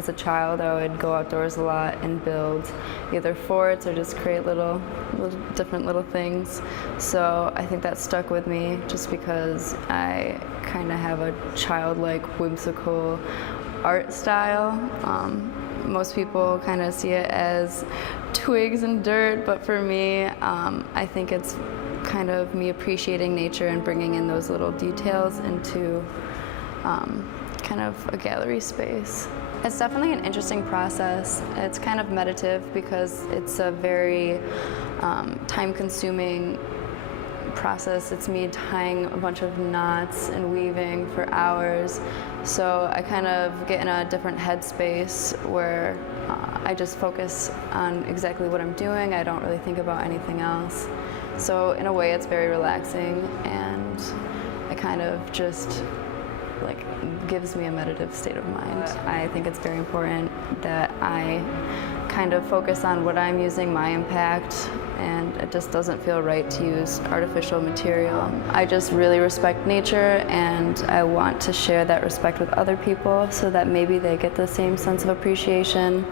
as a child, I would go outdoors a lot and build either forts or just create little different little things. So I think that stuck with me just because I kind of have a childlike, whimsical art style. Most people kind of see it as twigs and dirt, but for me, I think it's kind of me appreciating nature and bringing in those little details into kind of a gallery space. It's definitely an interesting process. It's kind of meditative because it's a very time-consuming process. It's me tying a bunch of knots and weaving for hours. So I kind of get in a different headspace where I just focus on exactly what I'm doing. I don't really think about anything else. So in a way it's very relaxing, and it kind of just gives me a meditative state of mind. I think it's very important that I kind of focus on what I'm using, my impact, and it just doesn't feel right to use artificial material. I just really respect nature, and I want to share that respect with other people so that maybe they get the same sense of appreciation.